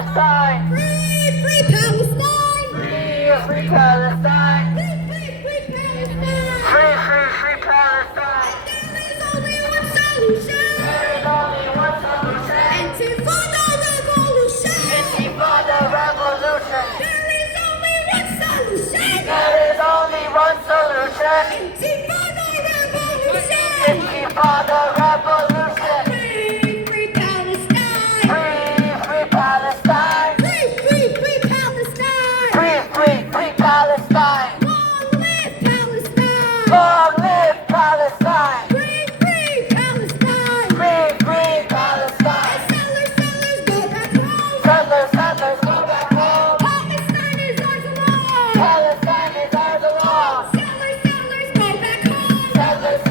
Palestine! Free Palestine! Free Palestine! Free Palestine! Free Palestine! There is only one solution! There is only one solution! Intifada revolution! Intifada revolution! There is only one solution! There is only one solution! Intifada revolution! Intifada revolution! Free Palestine! Free Palestine! Free Palestine! Free Palestine! Long live Palestine! Long live Palestine! Free Palestine! Free Palestine! Settlers, go back home! Settlers, go back home! Palestine is ours alone! Palestine is ours alone! Settlers, go back home! Settlers,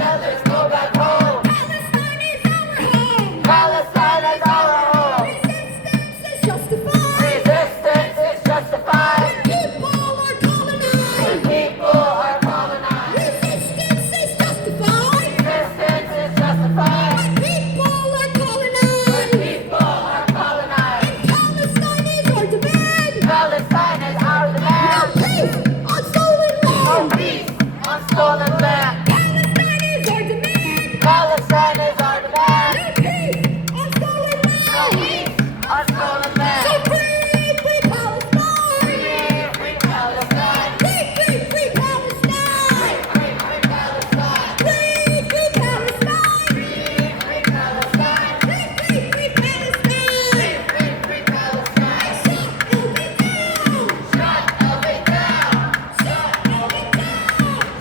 go back home! Palestine is our home! Palestine is our home! Resistance is justified! Resistance is justified! People are colonized! People are colonized! Resistance is justified! Resistance is justified! People are colonized! People are colonized! Palestine is our demand! Palestine is our demand! Peace on stolen No land! peace on stolen land! Palestine is our demand! Palestine is our demand! Peace on stolen No land! peace on stolen land! So free Palestine! Free Palestine! Free Palestine! Free Palestine! Free Palestine! Free Palestine! Free Palestine! Free Palestine! Shut Elbit down! Shut Elbit down!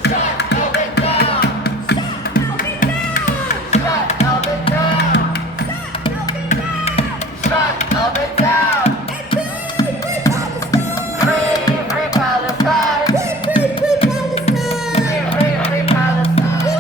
Shut Elbit down! Shut Elbit down! Shut Elbit down! Shut Elbit down! Shut Elbit down! Free Palestine! Free Palestine! Free Palestine!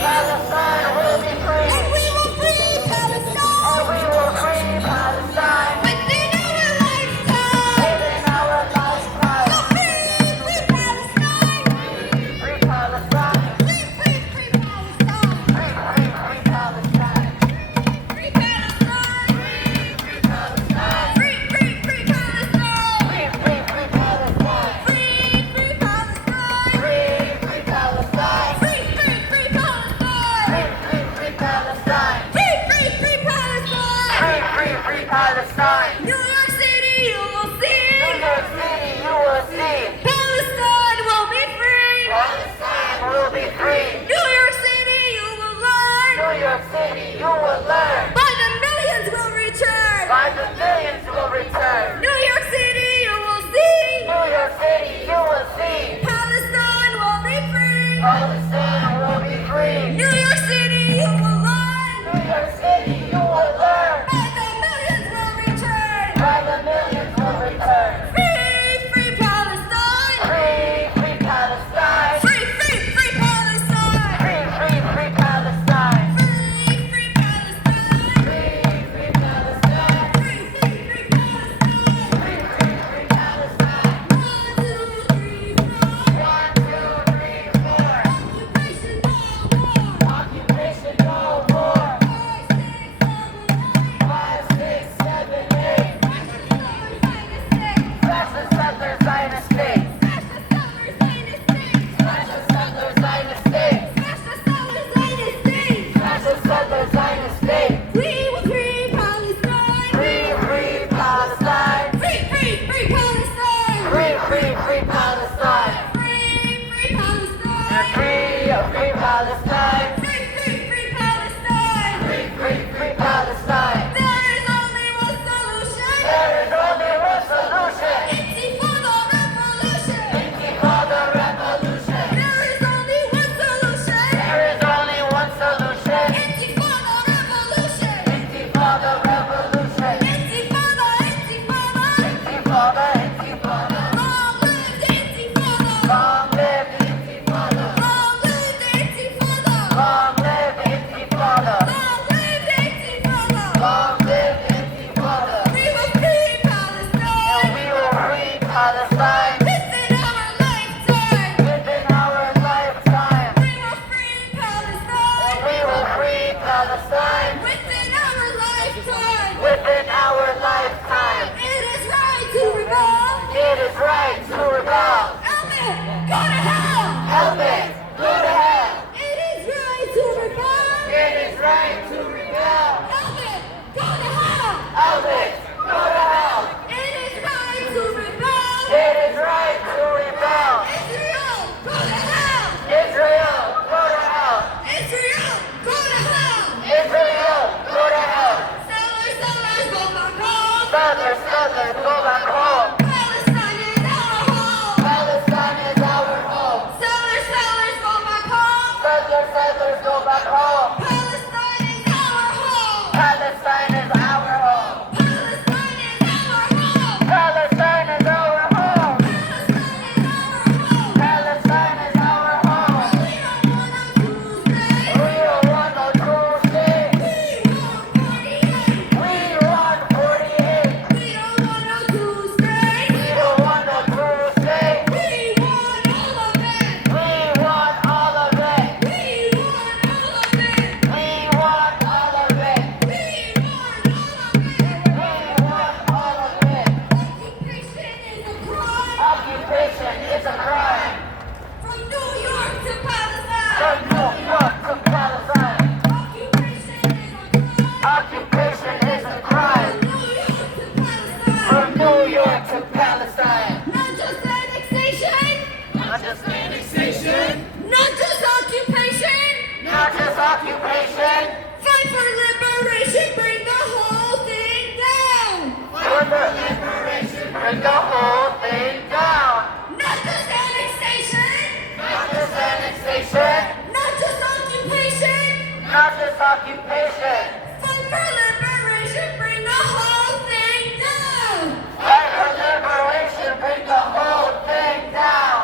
Palestine will be free! And we will free Palestine! And we will free Palestine! Within our lifetime! Within our lifetime! Free Palestine! Free Palestine! Free Palestine! Free Palestine! Free Palestine! Free Palestine! Free Palestine! Free Palestine! Free Palestine! Free Palestine! Free Palestine! Free Palestine! Free Palestine! Free Palestine! New York City, you will New see! York City, you will see! Palestine will be free! Palestine will be free! New York City, you will learn! New York City, you will learn! By the millions will return! By the millions will return! New York City, you will see! New York City, you will see! Palestine will be free! Palestine will be free! New York City, you will learn! New York City, you will learn! By the millions will return! By the millions will return! Free Palestine! Free Palestine! Free Palestine! Free Palestine! Free Palestine! Palestine. Within our lifetime. Within our lifetime. It is right to rebel. It is right to rebel. Elbit, go to hell. Elbit, go to hell. It is right to rebel. It is right to rebel. Elbit, go to hell. Elbit, go to hell. It is right to rebel. It is right to rebel. Israel, go to hell. Israel, go to hell. Israel, go to hell. Israel, go to hell. Sellers, go back home. Settlers, go back home. Palestine is our home. Palestine is our home. Sellers, go back home. Settlers, go back home. Palestine is our home. Palestine is our home. Palestine is our home. Palestine is our home. Palestine is our home. Palestine is our home. We don't want no Tuesday. We don't want no Tuesday. We want 48. We don't want no Tuesday. We want all of it. We want all of it. We want all of it. We want all of it. We want all of it. We want all of it. Occupation is a crime. Occupation is a crime. From New York to Palestine. From New York to Palestine. Occupation is a crime. Occupation is a crime. From New York to Palestine. From New York to Palestine. Not just annexation. Not just annexation. Not just occupation. Not just occupation. Fight for liberation. Bring the whole thing down. For the liberation, bring the whole thing down. Not just annexation. Not just annexation. Not just occupation. Not just occupation. Fight for liberation. Bring the whole thing down. Fight for liberation, bring the whole thing down.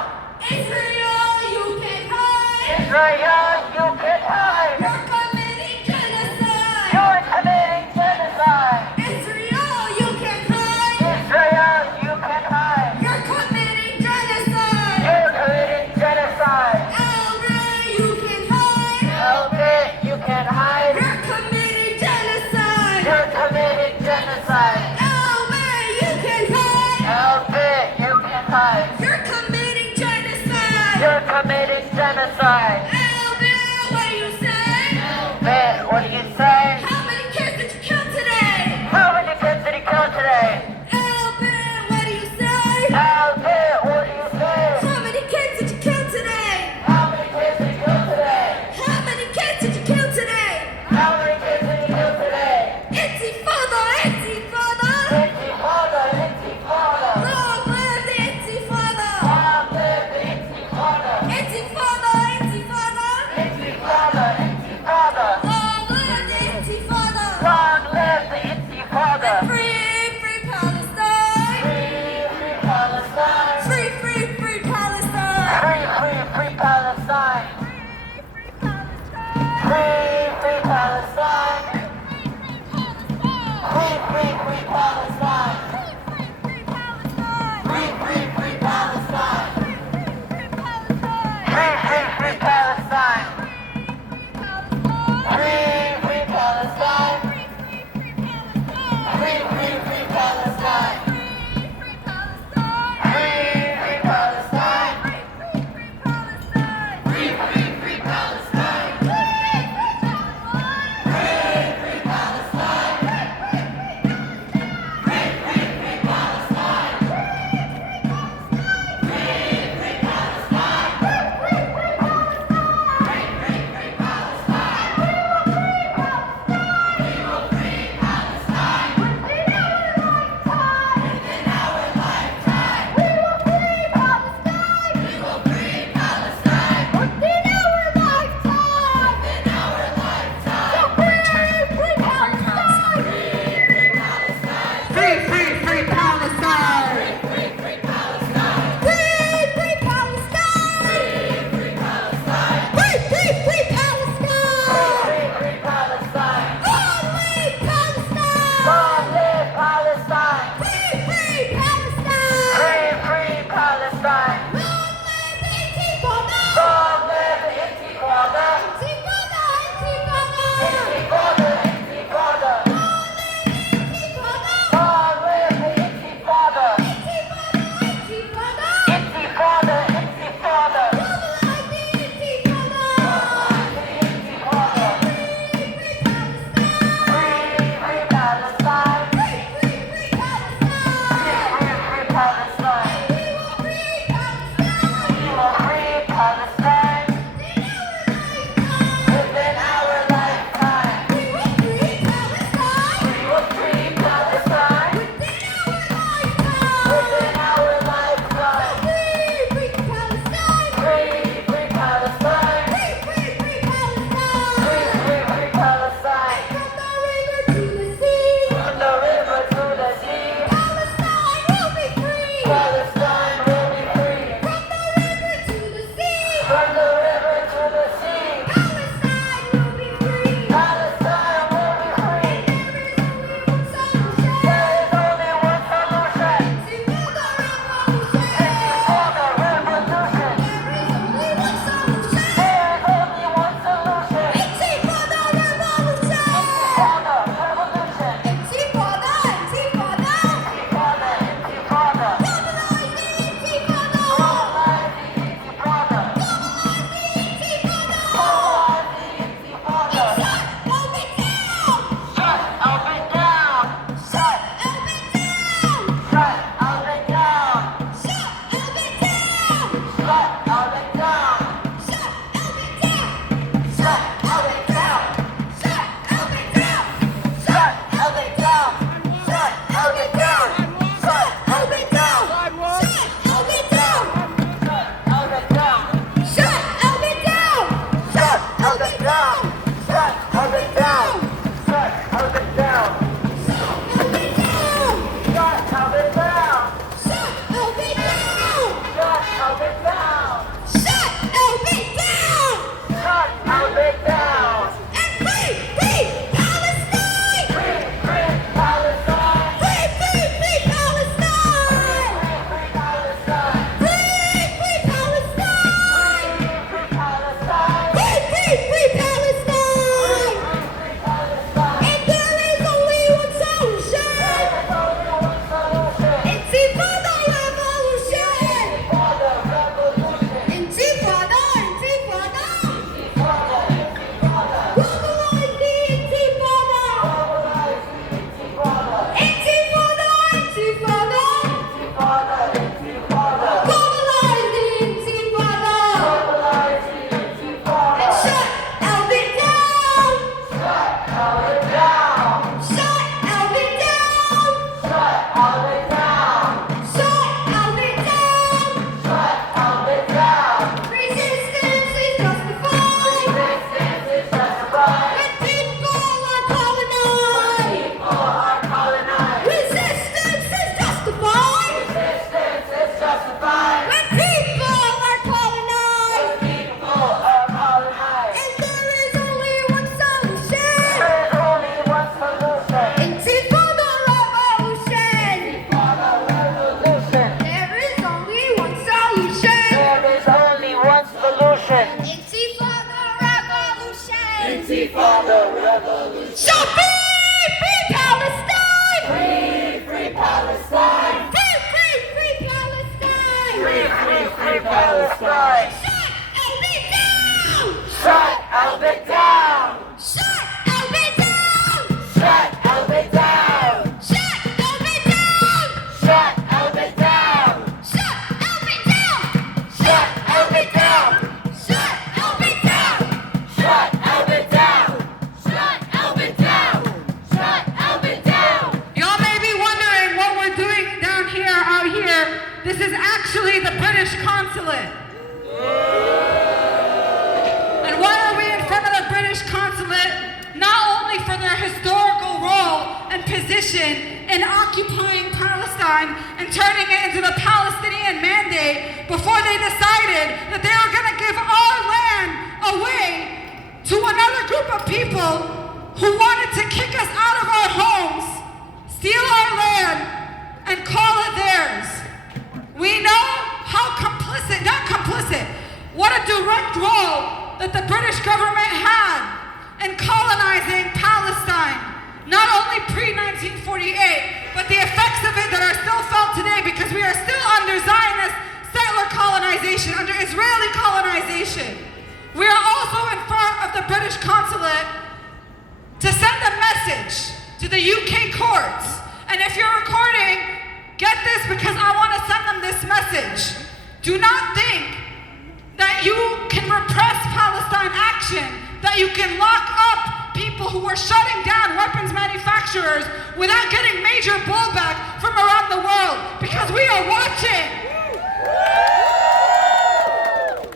Israel, you can hide. Israel, you can hide. You're committing genocide. You're committing genocide. Israel, you can hide. Israel, you can hide. You're committing genocide. You're committing genocide. Elbit, you can hide. Elbit, you can hide. You're committing genocide. You're committing genocide. Elbit, you can hide. Elbit, you can hide. You're committing genocide. You're committing genocide. Elbit, what do you say? Elbit, what do you say? How many kids did you kill today? How many kids did he kill today? Elbit, what do you say? Elbit, what do you say? How many kids did you kill today? How many kids did he kill today? How many kids did you kill today? How many kids did he kill today? Intifada, Intifada. Intifada, Intifada. Long live the Intifada. Long live the Intifada. Intifada, Intifada. Intifada, Intifada. Long live the Intifada. Long live the Intifada. Free Palestine. Free Palestine. Free Palestine. Free Palestine. Free Palestine. Free Palestine. for the revolution. So free Palestine! Free Palestine. Free Palestine! Free Palestine. Shut Elbit down! Shut Elbit down. Shut Elbit down! Shut Elbit down. Shut Elbit down! Shut Elbit down. Shut Elbit down! Shut Elbit down. Shut Elbit down! Shut Elbit down. Shut Elbit down. Y'all may be wondering what we're doing down here, out here. This is actually the British Consulate. And why are we in front of the British Consulate? Not only for their historical role and position in occupying Palestine and turning it into the Palestinian Mandate before they decided that they were going to give our land away to another group of people who wanted to kick us out of our homes, steal our land, and call it theirs. We know how what a direct role that the British government had in colonizing Palestine, not only pre-1948, but the effects of it that are still felt today because we are still under Zionist settler colonization, under Israeli colonization. We are also in front of the British consulate to send a message to the UK courts. And if you're recording, get this because I want to send them this message. Do not think that you can repress Palestine action, that you can lock up people who are shutting down weapons manufacturers without getting major blowback from around the world, because we are watching.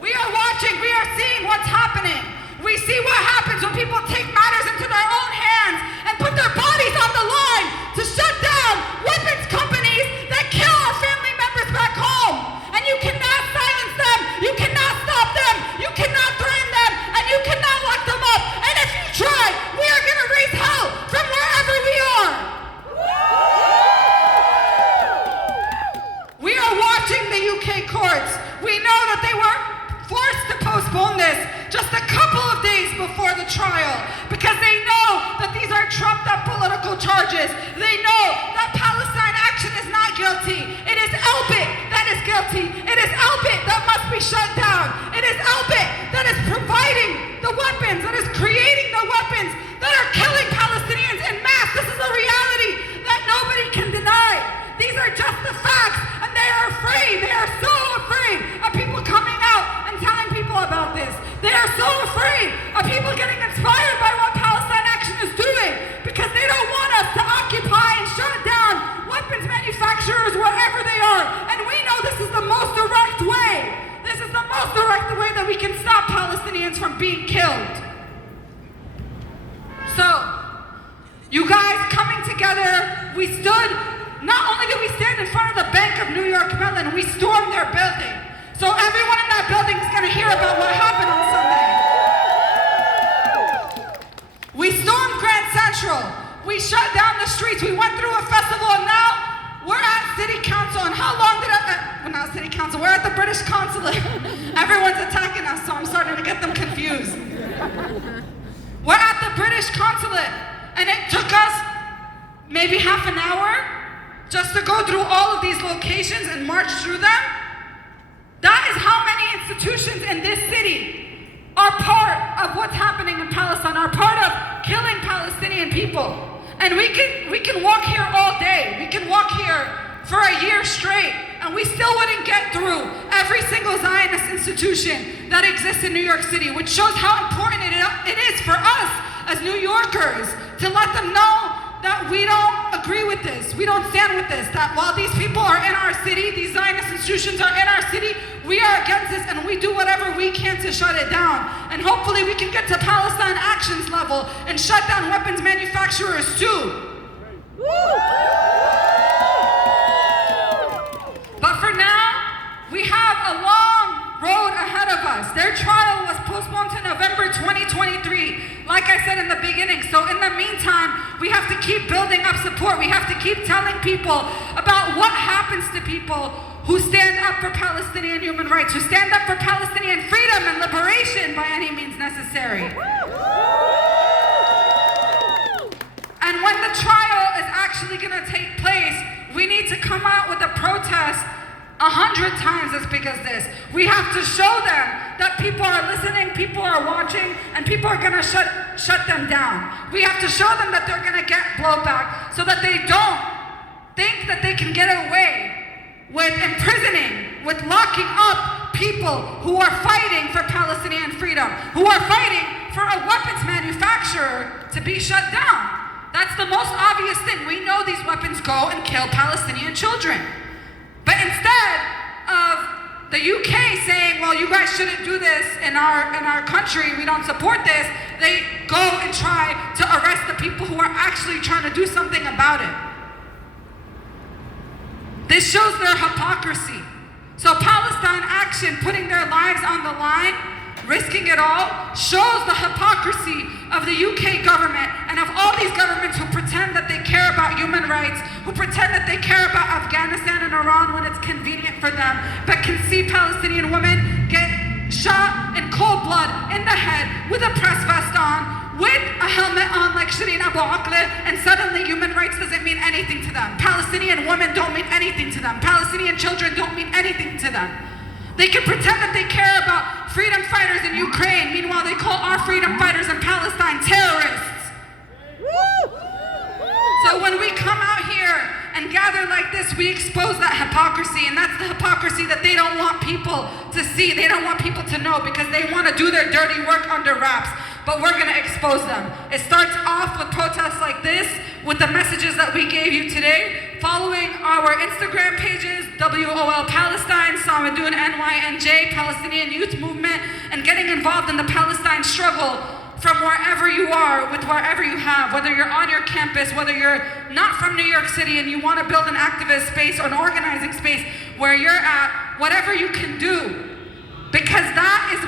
We are watching, we are seeing what's happening. We see what happens when people take matters into their own hands and put their bodies on the line to shut down weapons companies that kill our family members back home. And you cannot silence them, you cannot stop them, you cannot threaten them, and you cannot lock them up. And if you try, we are going to raise hell from wherever we are. We are watching the UK courts. We know that they were forced to postpone this just a couple of days before the trial because they know that these are trumped up political charges. They know that Palestine action is not guilty. It is Elbit that is guilty. It is Elbit that must be shut down. It is Elbit that is providing the weapons, that is creating the weapons that are killing Palestinians en masse. This is a reality that nobody can deny. These are just the facts, and they are afraid. They are so afraid of people coming out and telling people about this. They are so afraid of people getting inspired by what Palestine Action is doing because they don't want us to occupy and shut down weapons manufacturers wherever they are. And we know this is the most direct way. This is the most direct way that we can stop Palestinians from being killed. So, you guys coming together, we stood. Not only did we stand in front of the Bank of New York Mellon, we stormed their building. So everyone in that building is going to hear about what happened on Sunday. We stormed Grand Central. We shut down the streets. We went through a festival, and now we're at City Council. And how long did well, not City Council, we're at the British Consulate. Everyone's attacking us, so I'm starting to get them confused. We're at the British Consulate, and it took us maybe half an hour just to go through all of these locations and march through them. That is how many institutions in this city are part of what's happening in Palestine, are part of killing Palestinian people. And we can walk here all day. We can walk here for a year straight, and we still wouldn't get through every single Zionist institution that exists in New York City, which shows how important it is for us as New Yorkers to let them know that we don't agree with this, we don't stand with this, that while these people are in our city, these Zionist institutions are in our city, we are against this and we do whatever we can to shut it down. And hopefully we can get to Palestine Action's level and shut down weapons manufacturers too. But for now, we have a long road ahead of us. Their trial was postponed to November 2023, like I said in the beginning. So in the meantime, we have to keep building up support. We have to keep telling people about what happens to people who stand up for Palestinian human rights, who stand up for Palestinian freedom and liberation by any means necessary. the trial is actually going to take place, we need to come out with a protest 100 times as big as this. We have to show them that people are listening, people are watching, and people are going to shut them down. We have to show them that they're going to get blowback so that they don't think that they can get away with imprisoning, with locking up people who are fighting for Palestinian freedom, who are fighting for a weapons manufacturer to be shut down. That's the most obvious thing. We know these weapons go and kill Palestinian children. But instead of the UK saying, well, you guys shouldn't do this in our country, we don't support this, they go and try to arrest the people who are actually trying to do something about it. This shows their hypocrisy. So Palestine Action, putting their lives on the line, risking it all, shows the hypocrisy of the UK government and of all these governments who pretend that they care about human rights, who pretend that they care about Afghanistan and Iran when it's convenient for them, but can see Palestinian women get shot in cold blood in the head with a press vest on, with a helmet on like Shireen Abu Akleh, and suddenly human rights doesn't mean anything to them. Palestinian women don't mean anything to them. Palestinian children don't mean anything to them. They can pretend that they care about freedom fighters in Ukraine. Meanwhile, they call our freedom fighters in Palestine terrorists. So when we come out here and gather like this, we expose that hypocrisy. And that's the hypocrisy that they don't want people to see. They don't want people to know because they want to do their dirty work under wraps. But we're going to expose them. It starts off with protests like this, with the messages that we gave you today, following our Instagram pages, WOL Palestine, Samadun NYNJ, Palestinian Youth Movement, and getting involved in the Palestine struggle from wherever you are, with wherever you have, whether you're on your campus, whether you're not from New York City and you want to build an activist space or an organizing space where you're at, whatever you can do. Because that is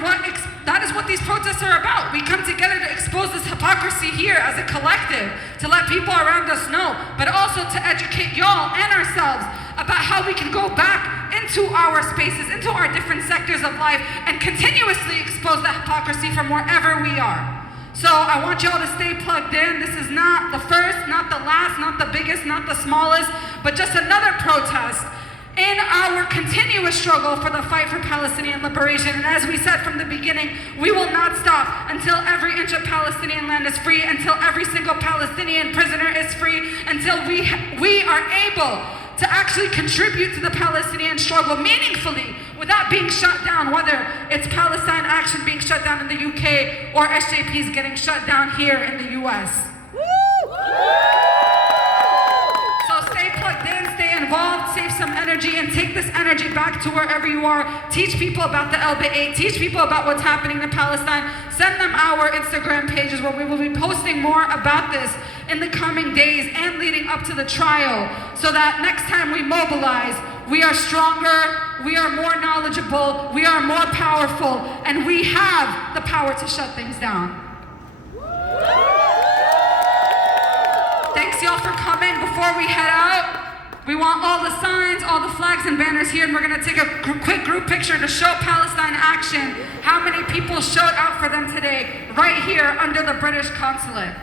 what these protests are about. We come together to expose this hypocrisy here as a collective, to let people around us know, but also to educate y'all and ourselves about how we can go back into our spaces, into our different sectors of life, and continuously expose that hypocrisy from wherever we are. So I want y'all to stay plugged in. This is not the first, not the last, not the biggest, not the smallest, but just another protest in our continuous struggle for the fight for Palestinian liberation. And as we said from the beginning, we will not stop until every inch of Palestinian land is free, until every single Palestinian prisoner is free, until we are able to actually contribute to the Palestinian struggle meaningfully without being shut down, whether it's Palestine Action being shut down in the UK or SJPs getting shut down here in the US. So stay plugged in, stay involved, save some energy, and take this energy back to wherever you are. Teach people about the Elbit 8, teach people about what's happening in Palestine. Send them our Instagram pages where we will be posting more about this in the coming days and leading up to the trial, so that next time we mobilize, we are stronger, we are more knowledgeable, we are more powerful, and we have the power to shut things down. Thanks y'all for coming. Before we head out, we want all the signs, all the flags and banners here, and we're gonna take a quick group picture to show Palestine Action how many people showed out for them today, right here under the British Consulate.